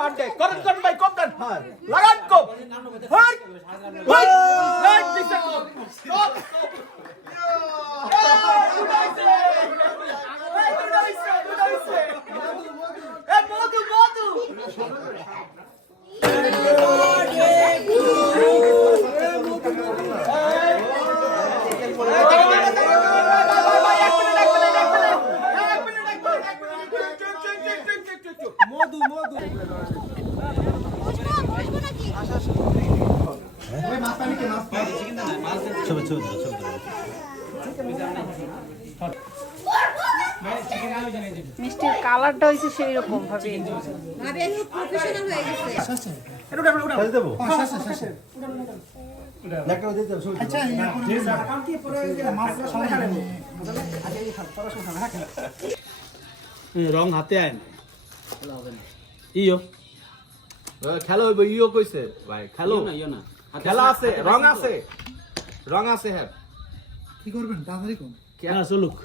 বাড়তে করন করন ভাই কম দেন লাগান কম হাই হাই হাই দিছে কম স্টপ এ মধু মধু মধু মধু মিষ্টির কালারটা হয়েছে সেই রকম ভাবে রং হাতে আয় না ইয়ো খেলা হইব ইয়ো কইছে ভাই খেলো না খেলা আছে রং আছে হ্যাঁ কি করবেন তাড়াতাড়ি কোন চলুক